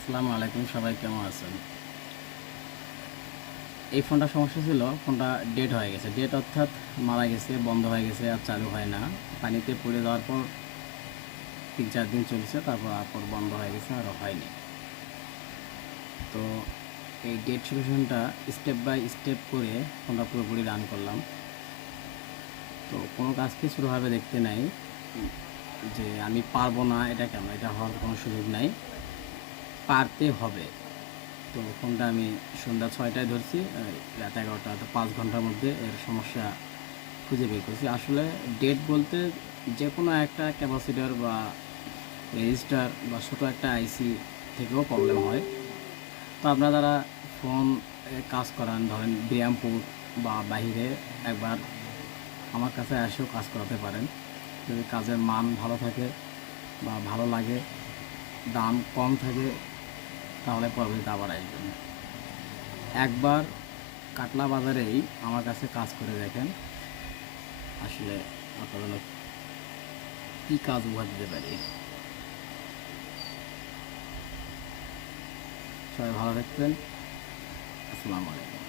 আসসালামু আলাইকুম, সবাই কেমন আছেন? এই ফোনটার সমস্যা ছিল, ফোনটা ডেড হয়ে গেছে। ডেড অর্থাৎ মারা গেছে, বন্ধ হয়ে গেছে, আর চালু হয় না। পানিতে পড়ে যাওয়ার পর 3-4 দিন চলছে, তারপর বন্ধ হয়ে গেছে, আর হয়নি। তো এই ডেড সলিউশনটা স্টেপ বাই স্টেপ করে ফোনটা পুরোপুরি রান করলাম। তো কোনো কাজকে ছোটোভাবে দেখতে নাই যে আমি পারবো না, এটা কেন, এটা হওয়ার কোনো সুযোগ নাই, পারতে হবে। তো ফোনটা আমি সন্ধ্যা 6টায় ধরছি, রাত 11টা, তো 5 ঘন্টার মধ্যে এর সমস্যা খুঁজে বের করছি। আসলে ডেট বলতে যে কোনো একটা ক্যাপাসিটার বা রেজিস্টার বা ছোটো একটা আইসি থেকেও প্রবলেম হয়। তো আপনারা যারা ফোন কাজ করান, ধরেন বিরামপুর বা বাহিরে, একবার আমার কাছে এসেও কাজ করাতে পারেন। যদি কাজের মান ভালো থাকে বা ভালো লাগে, দাম কম থাকে, তাহলে পরবর্তীতে আবার আসবেন। একবার কাটলা বাজারেই আমার কাছে কাজ করে দেখেন, আসলে আপনাদের কী কাজ উপহার দিতে পারি। সবাই ভালো থাকবেন। আসসালামু আলাইকুম।